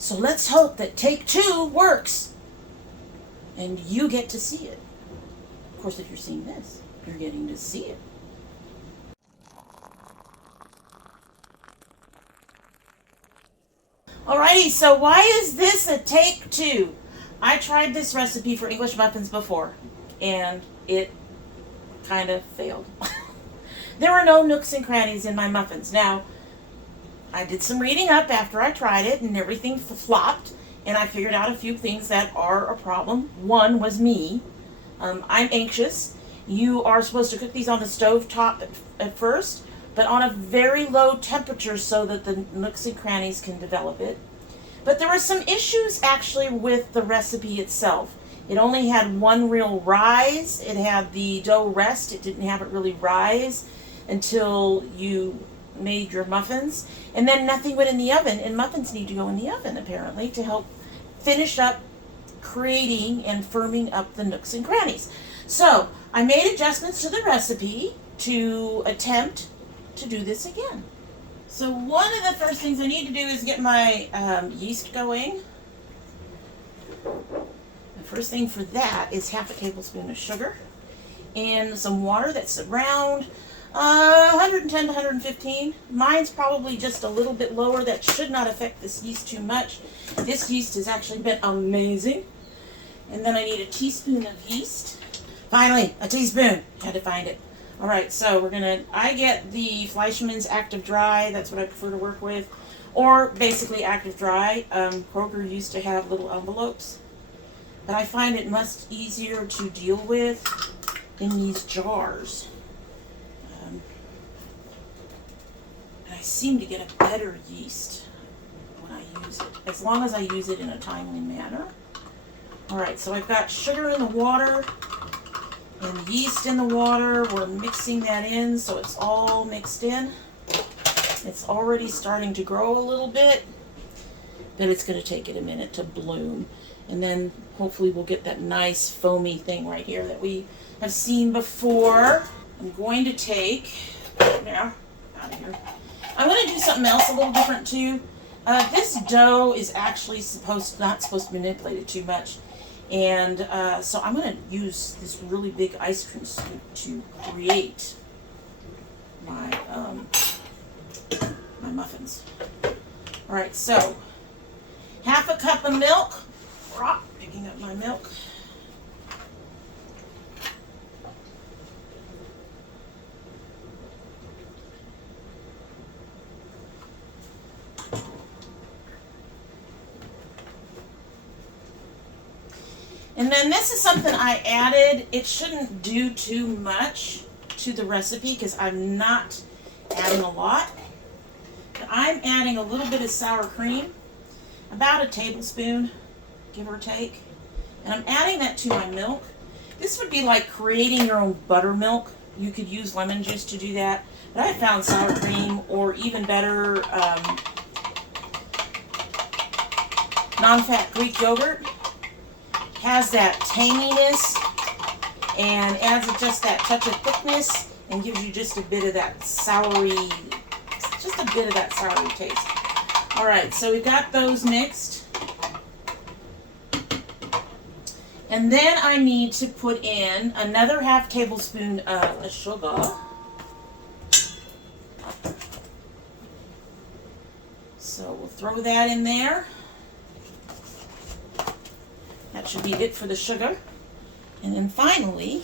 So let's hope that take 2 works and you get to see it. Of course, if you're seeing this, you're getting to see it. Alrighty, so why is this a take 2? I tried this recipe for English muffins before, and it kind of failed. There were no nooks and crannies in my muffins. Now, I did some reading up after I tried it, and everything flopped, and I figured out a few things that are a problem. One was me. I'm anxious. You are supposed to cook these on the stove top at first, but on a very low temperature so that the nooks and crannies can develop it. But there were some issues actually with the recipe itself. It only had one real rise. It had the dough rest. It didn't have it really rise until you made your muffins. And then nothing went in the oven, and muffins need to go in the oven apparently to help finish up creating and firming up the nooks and crannies. So I made adjustments to the recipe to attempt to do this again. So one of the first things I need to do is get my yeast going. The first thing for that is half a tablespoon of sugar and some water that's around 110 to 115. Mine's probably just a little bit lower. That should not affect this yeast too much. This yeast has actually been amazing. And then I need a teaspoon of yeast. Finally, a teaspoon. Had to find it. Alright, so I get the Fleischmann's Active Dry. That's what I prefer to work with. Or basically Active Dry. Kroger used to have little envelopes. But I find it much easier to deal with in these jars. And I seem to get a better yeast when I use it, as long as I use it in a timely manner. Alright, so I've got sugar in the water and yeast in the water. We're mixing that in so it's all mixed in. It's already starting to grow a little bit, but it's going to take it a minute to bloom. And then hopefully we'll get that nice foamy thing right here that we have seen before. I'm going to take, now, out of here. I'm going to do something else a little different too. This dough is actually not supposed to be manipulated too much. And so I'm going to use this really big ice cream scoop to create my my muffins. Alright, so half a cup of milk. Picking up my milk. And then this is something I added. It shouldn't do too much to the recipe because I'm not adding a lot. But I'm adding a little bit of sour cream, about a tablespoon, give or take. And I'm adding that to my milk. This would be like creating your own buttermilk. You could use lemon juice to do that. But I found sour cream, or even better, non-fat Greek yogurt. Has that tanginess and adds just that touch of thickness and gives you just a bit of that soury taste. Alright, so we've got those mixed. And then I need to put in another half tablespoon of sugar. So we'll throw that in there. That should be it for the sugar. And then finally,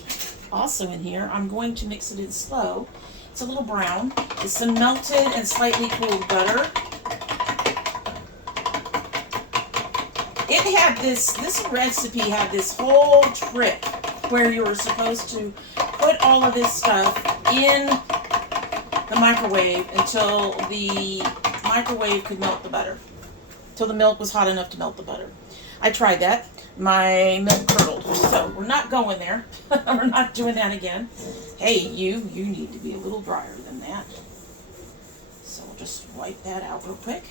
also in here, I'm going to mix it in slow. It's a little brown. It's some melted and slightly cooled butter. It had this recipe had this whole trick where you were supposed to put all of this stuff in the microwave until the microwave could melt the butter. Until the milk was hot enough to melt the butter. I tried that. My milk curdled. So we're not going there. We're not doing that again. Hey, you need to be a little drier than that. So we'll just wipe that out real quick.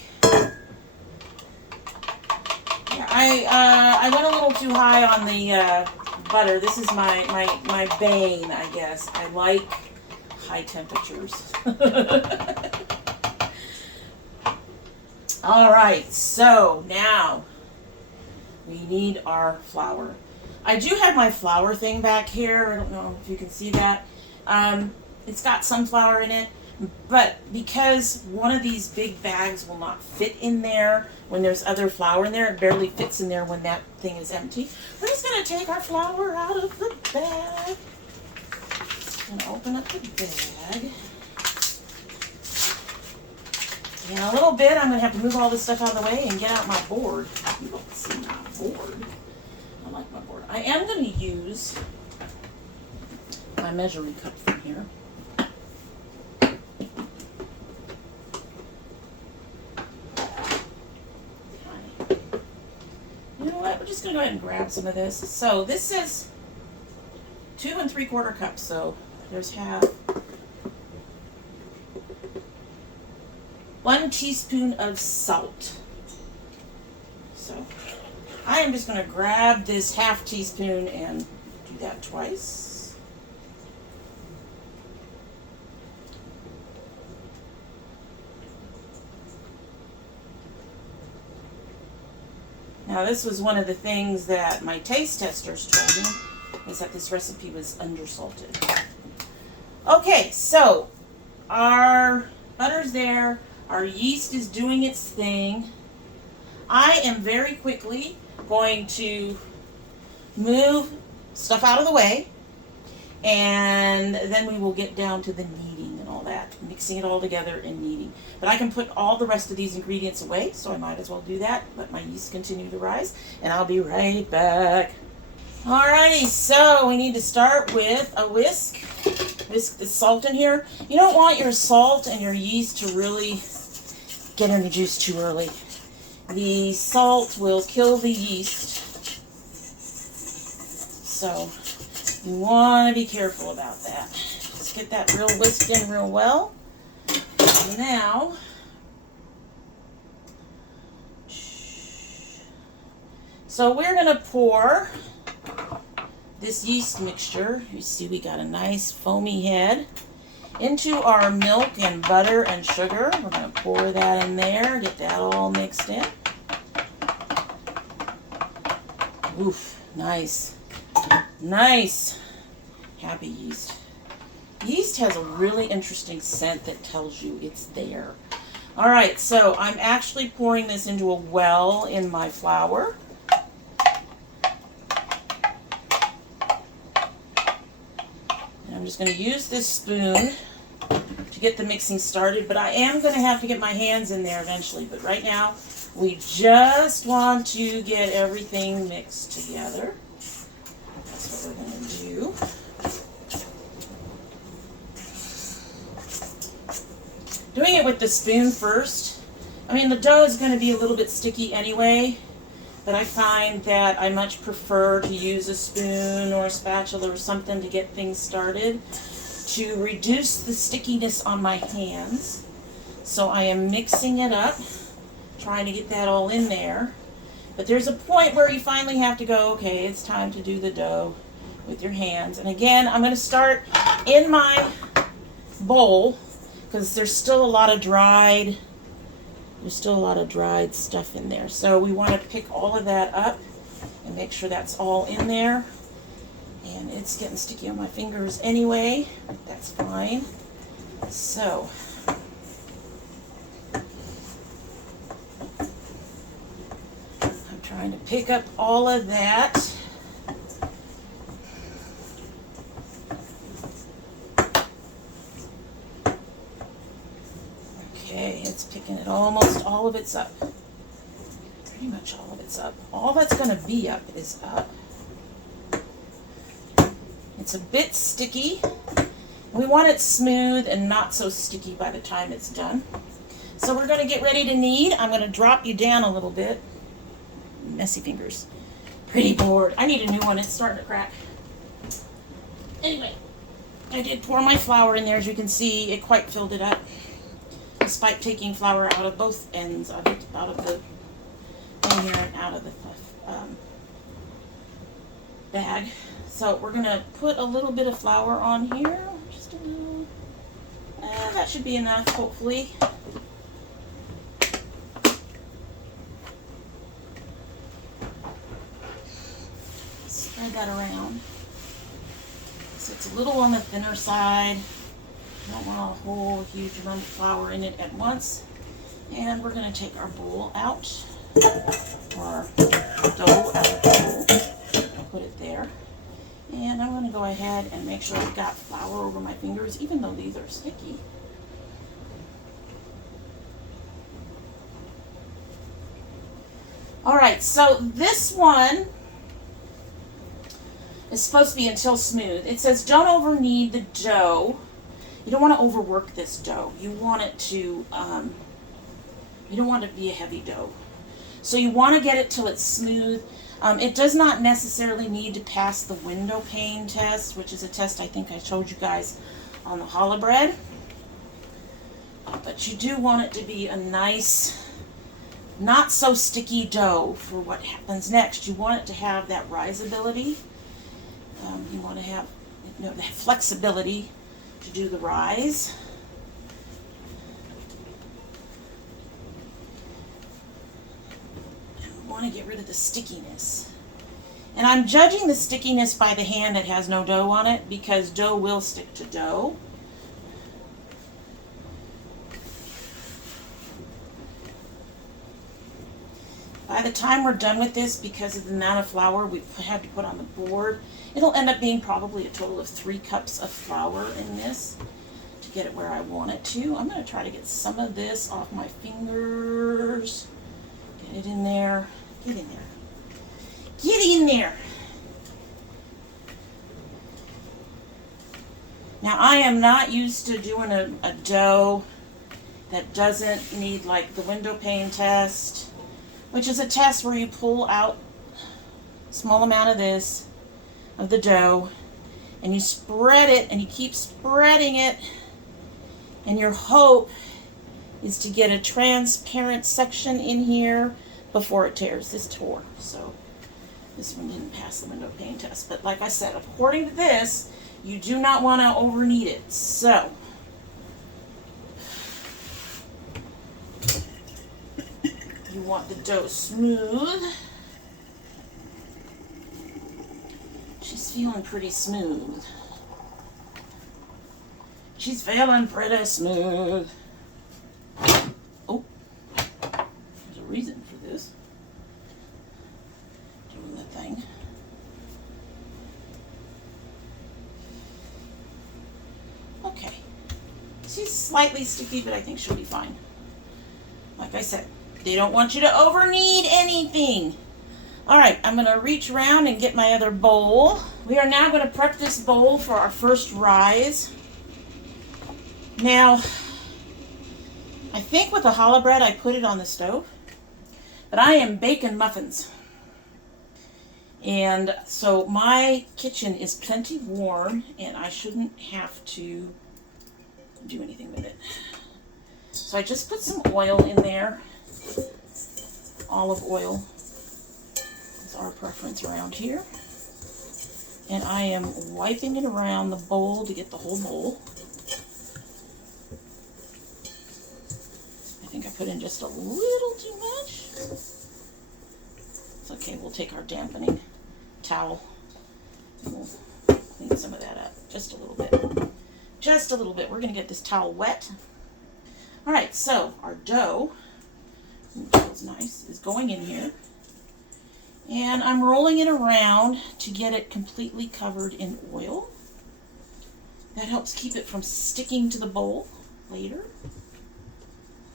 Yeah, I went a little too high on the butter. This is my bane, I guess. I like high temperatures. All right, so now we need our flour. I do have my flour thing back here. I don't know if you can see that. It's got some flour in it, but because one of these big bags will not fit in there when there's other flour in there, it barely fits in there when that thing is empty. We're just going to take our flour out of the bag and open up the bag. In a little bit, I'm going to have to move all this stuff out of the way and get out my board. You don't see my board. I like my board. I am going to use my measuring cup from here. You know what? We're just going to go ahead and grab some of this. So this is 2 3/4 cups. So there's half. 1 teaspoon of salt. So I am just going to grab this half teaspoon and do that twice. Now this was one of the things that my taste testers told me, is that this recipe was undersalted. Okay, so our butter's there. Our yeast is doing its thing. I am very quickly going to move stuff out of the way, and then we will get down to the kneading and all that, mixing it all together and kneading. But I can put all the rest of these ingredients away, so I might as well do that. Let my yeast continue to rise, and I'll be right back. Alrighty, so we need to start with a whisk. Whisk the salt in here. You don't want your salt and your yeast to really get introduced too early. The salt will kill the yeast. So you want to be careful about that. Just get that real whisked in real well. And now, so we're going to pour this yeast mixture. You see we got a nice foamy head into our milk and butter and sugar. We're going to pour that in there, get that all mixed in. Oof, nice. Nice. Happy yeast. Yeast has a really interesting scent that tells you it's there. All right, so I'm actually pouring this into a well in my flour. I'm just going to use this spoon to get the mixing started, but I am going to have to get my hands in there eventually. But right now, we just want to get everything mixed together. That's what we're going to do. Doing it with the spoon first. I mean, the dough is going to be a little bit sticky anyway, but I find that I much prefer to use a spoon or a spatula or something to get things started to reduce the stickiness on my hands. So I am mixing it up, trying to get that all in there. But there's a point where you finally have to go, okay, it's time to do the dough with your hands. And again, I'm going to start in my bowl because there's still a lot of dried stuff in there. So we want to pick all of that up and make sure that's all in there. And it's getting sticky on my fingers anyway. That's fine. So I'm trying to pick up all of that. Okay, it's picking it almost all of it's up. Pretty much all of it's up. All that's going to be up is up. It's a bit sticky. We want it smooth and not so sticky by the time it's done. So we're going to get ready to knead. I'm going to drop you down a little bit. Messy fingers. Pretty board. I need a new one. It's starting to crack. Anyway, I did pour my flour in there. As you can see, it quite filled it up, despite taking flour out of both ends of it, out of the thing here and out of the bag. So we're going to put a little bit of flour on here, just a little. That should be enough, hopefully. spread that around. So it's a little on the thinner side. You don't want a whole huge amount of flour in it at once. And we're going to take our bowl out, or our dough out of the bowl. Put it there. And I'm going to go ahead and make sure I've got flour over my fingers, even though these are sticky. Alright, so this one is supposed to be until smooth. It says don't over knead the dough. You don't want to overwork this dough. You want it to, you don't want it to be a heavy dough. So you want to get it till it's smooth. It does not necessarily need to pass the window pane test, which is a test I think I showed you guys on the challah bread. But you do want it to be a nice, not so sticky dough for what happens next. You want it to have that risability. You want to have, you know, the flexibility to do the rise. And we want to get rid of the stickiness. And I'm judging the stickiness by the hand that has no dough on it, because dough will stick to dough. By the time we're done with this, because of the amount of flour we have to put on the board, it'll end up being probably a total of 3 cups of flour in this to get it where I want it to. I'm going to try to get some of this off my fingers. Get it in there. Get in there. Get in there. Now, I am not used to doing a dough that doesn't need like the window pane test, which is a test where you pull out a small amount of this, of the dough, and you spread it, and you keep spreading it, and your hope is to get a transparent section in here before it tears. This tore, so this one didn't pass the window pane test. But like I said, according to this, you do not want to over knead it. So you want the dough smooth. She's feeling pretty smooth. She's feeling pretty smooth. Oh, there's a reason for this. Doing the thing. Okay. She's slightly sticky, but I think she'll be fine. Like I said, they don't want you to over knead anything. Alright, I'm going to reach around and get my other bowl. We are now going to prep this bowl for our first rise. Now, I think with the challah bread I put it on the stove, but I am baking muffins. And so my kitchen is plenty warm, and I shouldn't have to do anything with it. So I just put some oil in there. Olive oil is our preference around here. And I am wiping it around the bowl to get the whole bowl. I think I put in just a little too much. It's okay, we'll take our dampening towel and we'll clean some of that up. Just a little bit. Just a little bit. We're going to get this towel wet. Alright, so our dough, feels nice, is going in here. And I'm rolling it around to get it completely covered in oil. That helps keep it from sticking to the bowl later.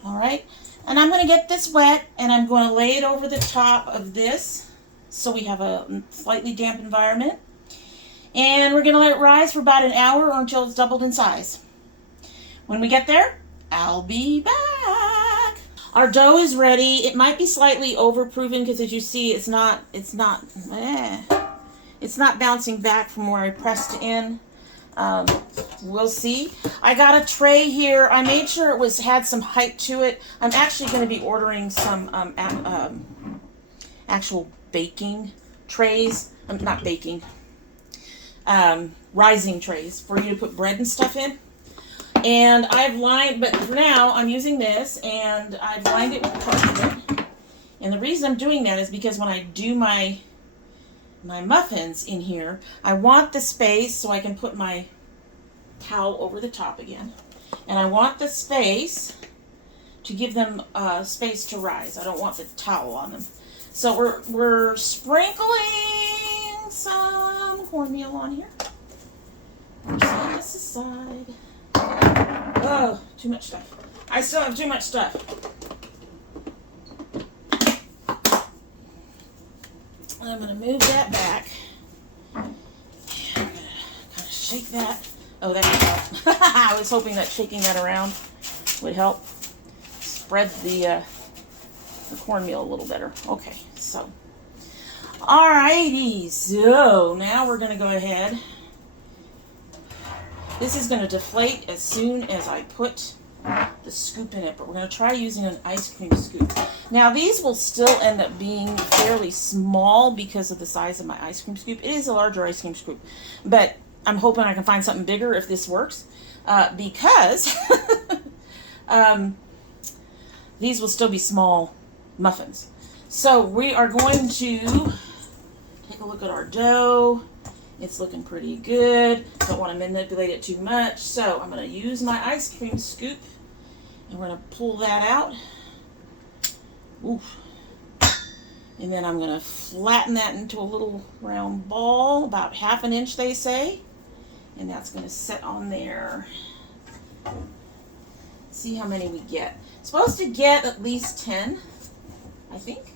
Alright, and I'm going to get this wet, and I'm going to lay it over the top of this so we have a slightly damp environment. And we're going to let it rise for about an hour or until it's doubled in size. When we get there, I'll be back. Our dough is ready. It might be slightly overproven because, as you see, it's not bouncing back from where I pressed in. We'll see. I got a tray here. I made sure it had some height to it. I'm actually going to be ordering some actual baking trays. Not baking. Rising trays for you to put bread and stuff in. And I've lined, but for now I'm using this, and I've lined it with parchment. And the reason I'm doing that is because when I do my my muffins in here. I want the space so I can put my towel over the top again. And I want the space to give them space to rise. I don't want the towel on them. So we're sprinkling some cornmeal on here. Set this aside. Oh, too much stuff. I still have too much stuff. I'm going to move that back. And I'm going to kind of shake that. Oh, that can help. I was hoping that shaking that around would help spread the cornmeal a little better. Okay, so. Alrighty, so now we're going to go ahead. This is going to deflate as soon as I put the scoop in it, but we're going to try using an ice cream scoop. Now these will still end up being fairly small because of the size of my ice cream scoop. It is a larger ice cream scoop, but I'm hoping I can find something bigger if this works, because these will still be small muffins. So we are going to take a look at our dough. It's looking pretty good. Don't want to manipulate it too much. So I'm going to use my ice cream scoop and we're going to pull that out. Oof. And then I'm going to flatten that into a little round ball, about 1/2 inch they say. And that's going to sit on there. See how many we get. Supposed to get at least 10, I think.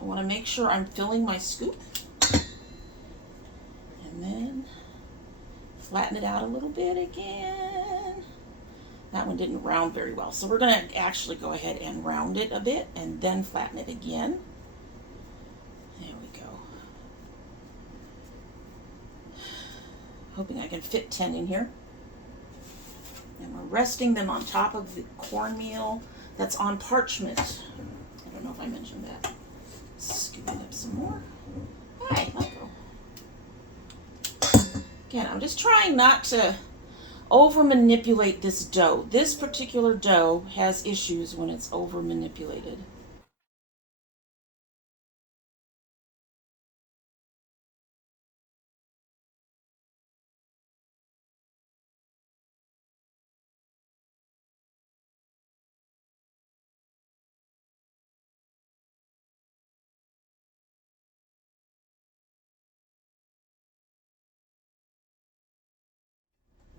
I want to make sure I'm filling my scoop. And then flatten it out a little bit again. That one didn't round very well. So we're going to actually go ahead and round it a bit and then flatten it again. There we go. Hoping I can fit 10 in here. And we're resting them on top of the cornmeal that's on parchment. I don't know if I mentioned that. Scooping up some more. Hey, let go. Again, I'm just trying not to over manipulate this dough. This particular dough has issues when it's over manipulated.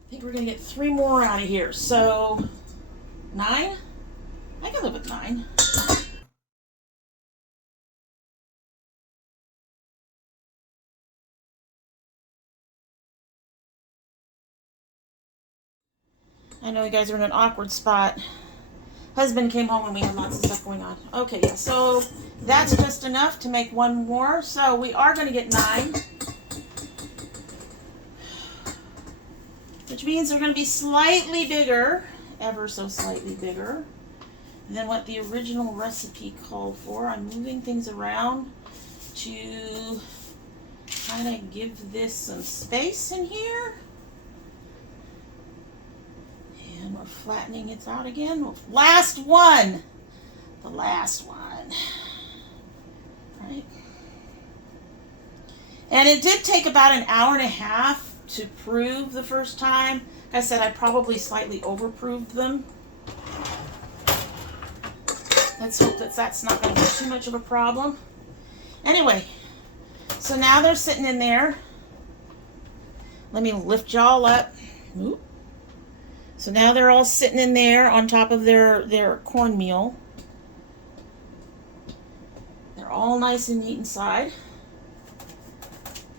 I think we're going to get 3 more out of here. So, 9? I can live with 9. I know you guys are in an awkward spot. Husband came home and we had lots of stuff going on. Okay, yeah, so that's just enough to make 1 more. So we are going to get 9. Which means they're going to be slightly bigger, ever so slightly bigger, than what the original recipe called for. I'm moving things around to kind of give this some space in here. And we're flattening it out again. Last one! The last one. Right? And it did take about an hour and a half to prove the first time. Like I said, I probably slightly overproved them. Let's hope that that's not going to be too much of a problem. Anyway, so now they're sitting in there. Let me lift y'all up. Oop. So now they're all sitting in there on top of their cornmeal. They're all nice and neat inside.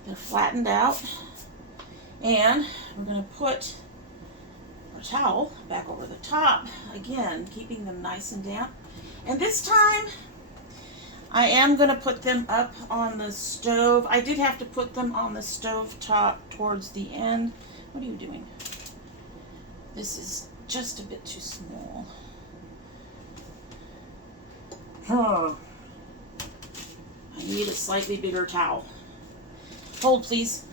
They're flattened out. And we're going to put our towel back over the top, again, keeping them nice and damp. And this time, I am going to put them up on the stove. I did have to put them on the stove top towards the end. What are you doing? This is just a bit too small. I need a slightly bigger towel. Hold, please.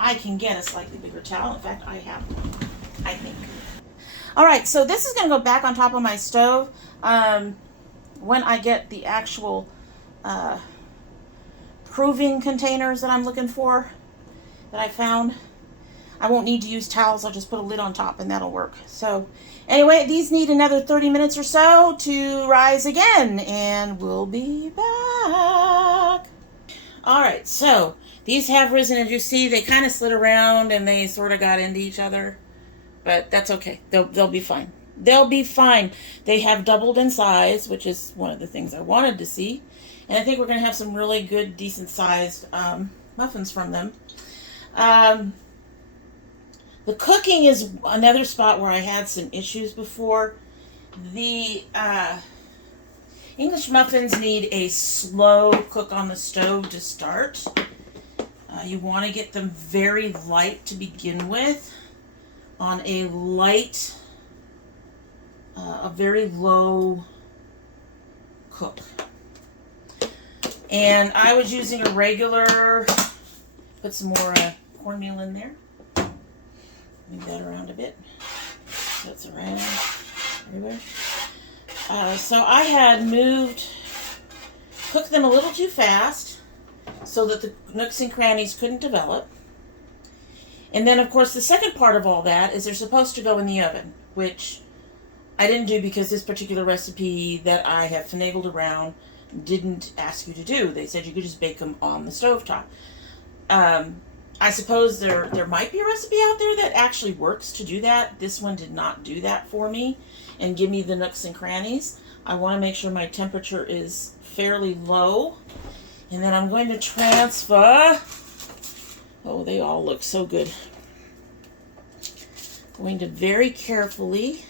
I can get a slightly bigger towel. In fact, I have one, I think. All right, so this is going to go back on top of my stove when I get the actual improving containers that I'm looking for that I found. I won't need to use towels. I'll just put a lid on top and that'll work. So anyway, these need another 30 minutes or so to rise again, and we'll be back. All right, so these have risen. As you see, they kind of slid around and they sort of got into each other, but that's okay. They'll be fine. They'll be fine. They have doubled in size, which is one of the things I wanted to see. And I think we're going to have some really good, decent sized muffins from them. The cooking is another spot where I had some issues before. The English muffins need a slow cook on the stove to start. You want to get them very light to begin with, on a light, a very low cook. And I was using a regular, put some more cornmeal in there. Move that around a bit. That's around everywhere. So I had cooked them a little too fast so that the nooks and crannies couldn't develop. And then, of course, the second part of all that is they're supposed to go in the oven, which I didn't do because this particular recipe that I have finagled around didn't ask you to do. They said you could just bake them on the stovetop. I suppose there might be a recipe out there that actually works to do that. This one did not do that for me and give me the nooks and crannies. I want to make sure my temperature is fairly low. And then I'm going to transfer. Oh, they all look so good. Going to very carefully,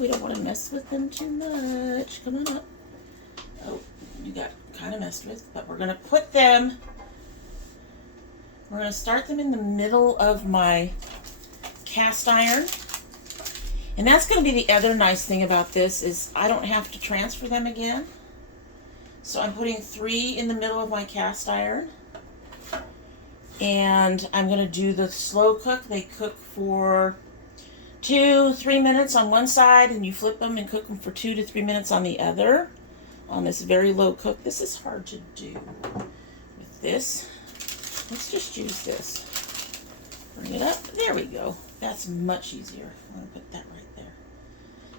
we don't want to mess with them too much. Come on up. Oh, you got kind of messed with, but we're going to put them, we're going to start them in the middle of my cast iron. And that's going to be the other nice thing about this is I don't have to transfer them again. So I'm putting 3 in the middle of my cast iron. And I'm going to do the slow cook. They cook for 2-3 minutes on one side, and you flip them and cook them for 2 to 3 minutes on the other on this very low cook. This is hard to do with this. Let's just use this. Bring it up. There we go. That's much easier. I'm going to put that right there.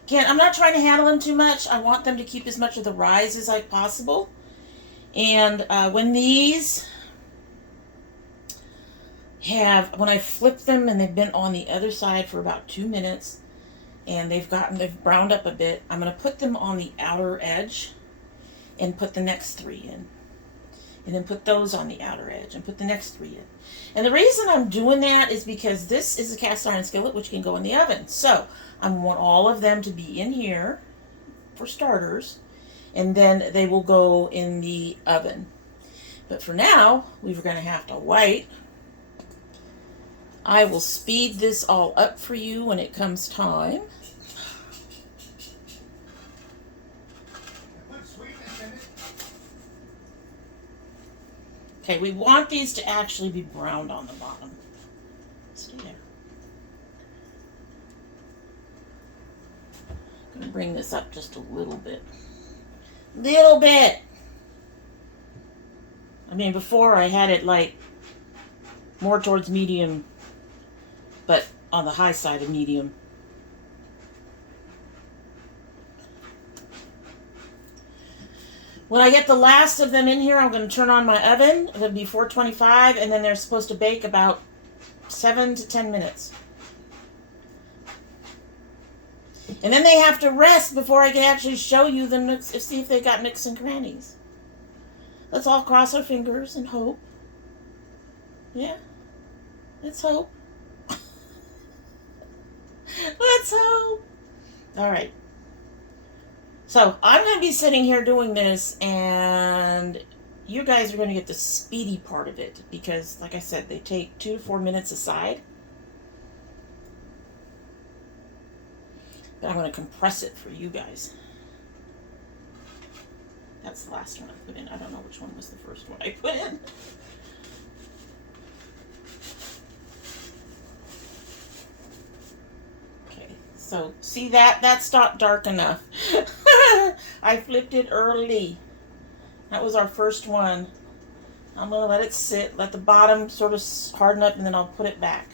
Again, I'm not trying to handle them too much. I want them to keep as much of the rise as possible. And when these when I flip them and they've been on the other side for about 2 minutes and they've browned up a bit, I'm going to put them on the outer edge and put the next 3 in. And then put those on the outer edge and put the next 3 in. And the reason I'm doing that is because this is a cast iron skillet which can go in the oven. So I want all of them to be in here for starters, and then they will go in the oven. But for now, we're going to have to wait. I will speed this all up for you when it comes time. Okay, we want these to actually be browned on the bottom. Stay there. I'm going to bring this up just a little bit. Little bit! I mean, before I had it like more towards medium, but on the high side of medium. When I get the last of them in here, I'm going to turn on my oven. It'll be 425, and then they're supposed to bake about 7 to 10 minutes. And then they have to rest before I can actually show you the nooks, see if they got nooks and crannies. Let's all cross our fingers and hope. Yeah, let's hope. Let's hope. All right. So I'm going to be sitting here doing this, and you guys are going to get the speedy part of it because, like I said, they take 2 to 4 minutes aside. But I'm going to compress it for you guys. That's the last one I put in. I don't know which one was the first one I put in. So, see that? That's not dark enough. I flipped it early. That was our first one. I'm going to let it sit, let the bottom sort of harden up, and then I'll put it back.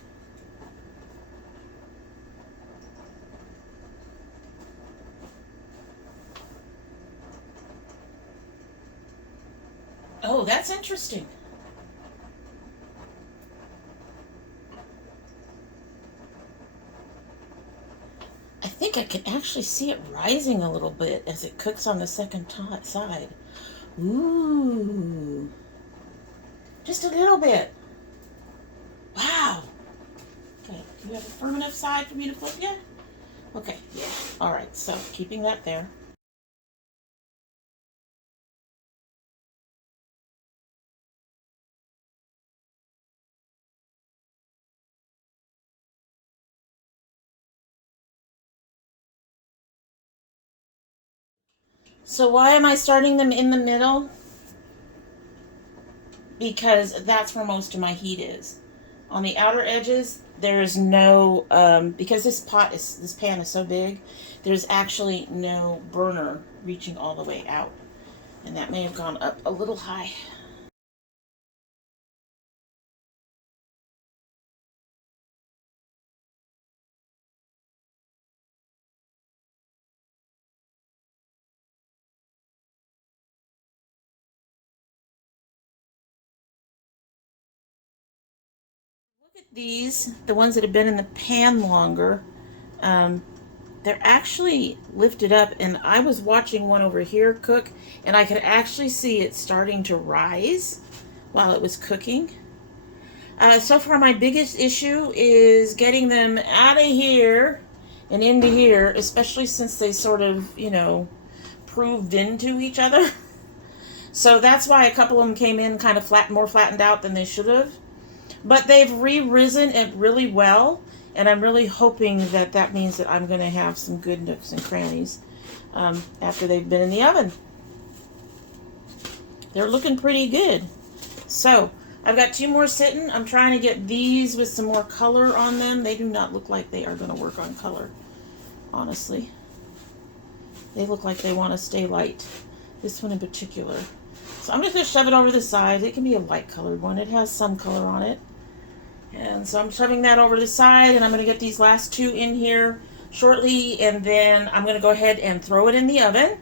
Oh, that's interesting. I think I can actually see it rising a little bit as it cooks on the second side. Ooh. Just a little bit. Wow. Okay, do you have a firm enough side for me to flip yet? Okay, yeah. All right, so keeping that there. So why am I starting them in the middle? Because that's where most of my heat is. On the outer edges, there's no because this pan is so big, there's actually no burner reaching all the way out, and that may have gone up a little high. Look at these, the ones that have been in the pan longer. Um, they're actually lifted up, and I was watching one over here cook, and I could actually see it starting to rise while it was cooking. So far, my biggest issue is getting them out of here and into here, especially since they sort of, proved into each other. So that's why a couple of them came in kind of more flattened out than they should have. But they've re-risen it really well, and I'm really hoping that that means that I'm going to have some good nooks and crannies after they've been in the oven. They're looking pretty good. So I've got 2 more sitting. I'm trying to get these with some more color on them. They do not look like they are going to work on color, honestly. They look like they want to stay light. This one in particular. So I'm just going to shove it over the side. It can be a light colored one. It has some color on it. And so I'm shoving that over the side, and I'm going to get these last 2 in here shortly, and then I'm going to go ahead and throw it in the oven.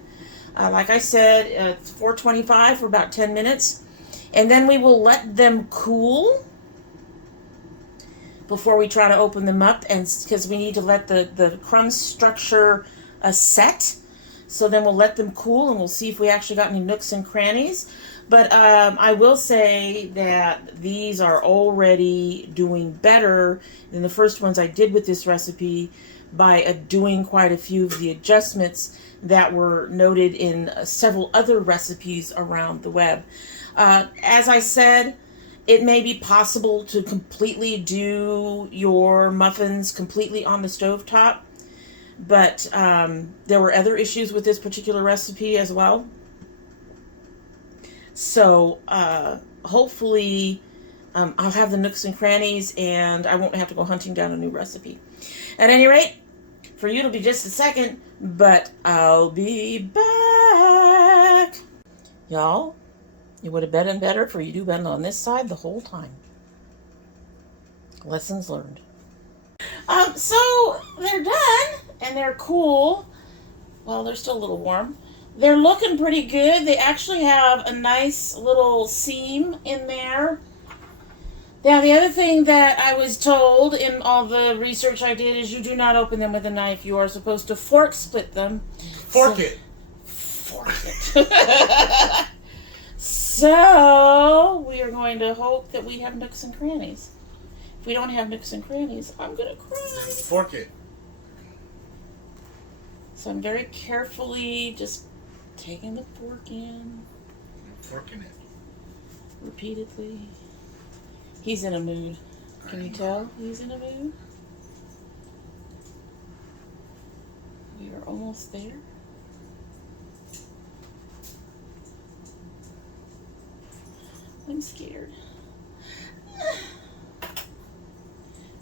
Like I said, it's 425 for about 10 minutes. And then we will let them cool before we try to open them up, and because we need to let the crumb structure set. So then we'll let them cool, and we'll see if we actually got any nooks and crannies. But I will say that these are already doing better than the first ones I did with this recipe by doing quite a few of the adjustments that were noted in several other recipes around the web. As I said, it may be possible to completely do your muffins completely on the stovetop, but there were other issues with this particular recipe as well. So hopefully I'll have the nooks and crannies, and I won't have to go hunting down a new recipe. At any rate, for you it'll be just a second, but I'll be back. Y'all, it would have been better for you to been on this side the whole time. Lessons learned. So they're done, and they're cool. Well, they're still a little warm. They're looking pretty good. They actually have a nice little seam in there. Now, the other thing that I was told in all the research I did is you do not open them with a knife. You are supposed to fork split them. Fork it. Fork it. So, we are going to hope that we have nooks and crannies. If we don't have nooks and crannies, I'm going to cry. Fork it. So I'm very carefully just taking the fork in. Forking it. Repeatedly. He's in a mood. Can you tell he's in a mood? We are almost there. I'm scared.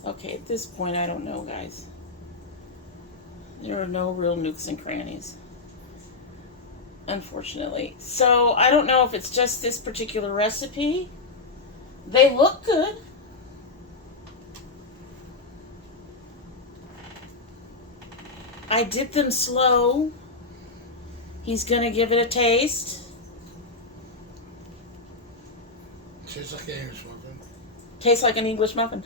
Okay, at this point, I don't know, guys. There are no real nooks and crannies. unfortunately. So I don't know if it's just this particular recipe. They look good. I did them slow. He's going to give it a taste. Tastes like an English muffin. Tastes like an English muffin.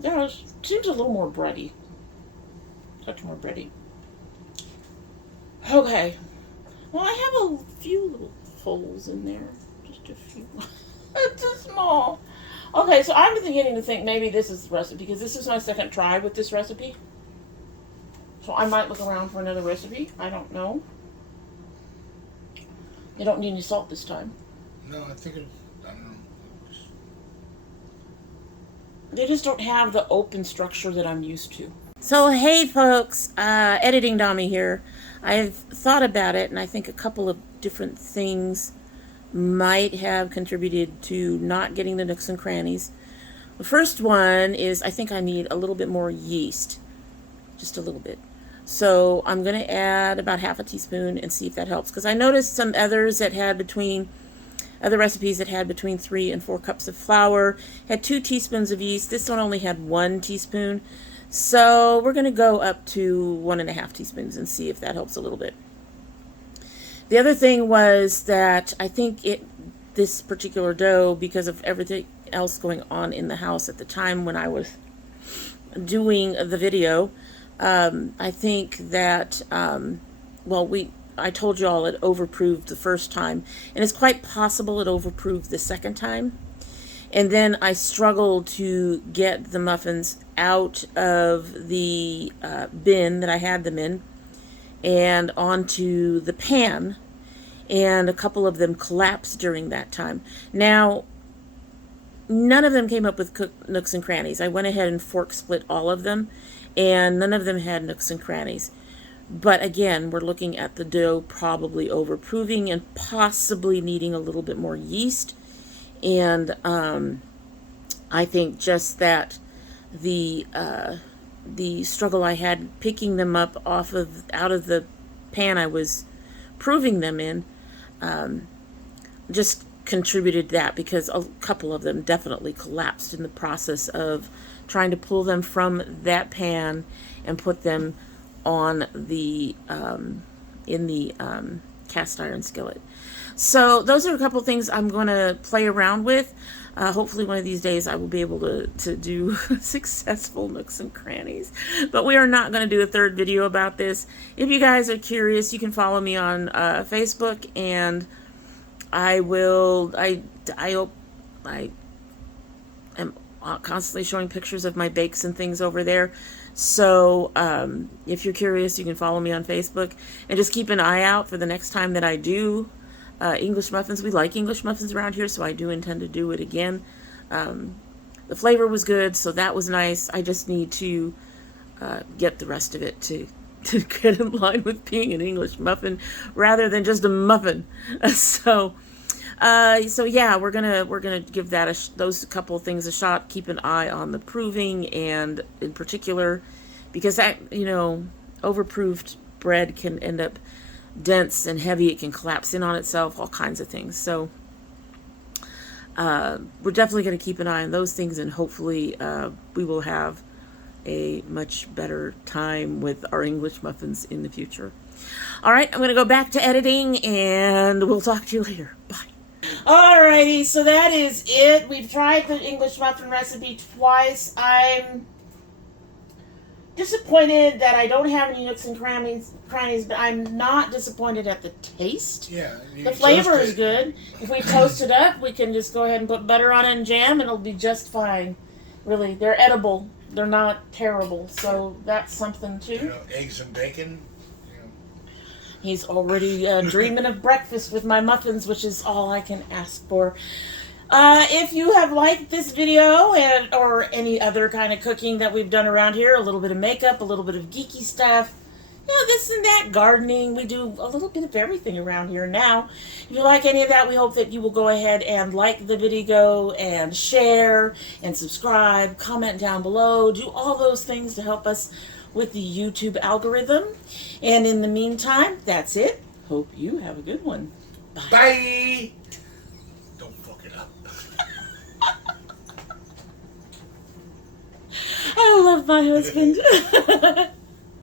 Yeah, it seems a little more bready. Touch more bready. Okay. Well, I have a few little holes in there. Just a few. It's too small. Okay, so I'm beginning to think maybe this is the recipe, because this is my second try with this recipe. So I might look around for another recipe. I don't know. You don't need any salt this time. No, I think I don't know. They just don't have the open structure that I'm used to. So hey folks, editing Domy here. I've thought about it, and I think a couple of different things might have contributed to not getting the nooks and crannies. The first one is I think I need a little bit more yeast. Just a little bit. So I'm going to add about half a teaspoon and see if that helps. Because I noticed some others that had other recipes that had between 3 and 4 cups of flour had 2 teaspoons of yeast. This one only had 1 teaspoon. So we're going to go up to 1.5 teaspoons and see if that helps a little bit. The other thing was that I think this particular dough, because of everything else going on in the house at the time when I was doing the video, I think that, I told you all it overproved the first time, and it's quite possible it overproved the second time. And then I struggled to get the muffins out of the bin that I had them in and onto the pan, and a couple of them collapsed during that time. Now, none of them came up with cooked nooks and crannies. I went ahead and fork split all of them, and none of them had nooks and crannies. But again, we're looking at the dough probably overproving and possibly needing a little bit more yeast. And I think just that the struggle I had picking them up out of the pan I was proving them in just contributed that, because a couple of them definitely collapsed in the process of trying to pull them from that pan and put them on the in the cast iron skillet. So those are a couple things I'm going to play around with. Hopefully one of these days I will be able to do successful nooks and crannies. But we are not going to do a third video about this. If you guys are curious, you can follow me on Facebook, and I am constantly showing pictures of my bakes and things over there. So if you're curious, you can follow me on Facebook, and just keep an eye out for the next time that I do English muffins. We like English muffins around here, so I do intend to do it again. The flavor was good, so that was nice. I just need to get the rest of it to get in line with being an English muffin rather than just a muffin. So yeah, we're gonna give that those couple of things a shot. Keep an eye on the proving, and in particular, because that, overproofed bread can end up dense and heavy. It can collapse in on itself, all kinds of things. So we're definitely going to keep an eye on those things, and hopefully we will have a much better time with our English muffins in the future. All right, I'm going to go back to editing, and we'll talk to you later. Bye. Alrighty, so that is it. We've tried the English muffin recipe twice. I'm disappointed that I don't have any nooks and crannies, but I'm not disappointed at the taste. Yeah. The flavor is good. If we toast it up, we can just go ahead and put butter on it and jam, and it'll be just fine. Really, they're edible. They're not terrible. So that's something too. Eggs and bacon. He's already dreaming of breakfast with my muffins, which is all I can ask for. If you have liked this video or any other kind of cooking that we've done around here, a little bit of makeup, a little bit of geeky stuff, this and that, gardening, we do a little bit of everything around here now. If you like any of that, we hope that you will go ahead and like the video and share and subscribe, comment down below, do all those things to help us with the YouTube algorithm. And in the meantime, that's it. Hope you have a good one. Bye. Don't fuck it up. I love my husband.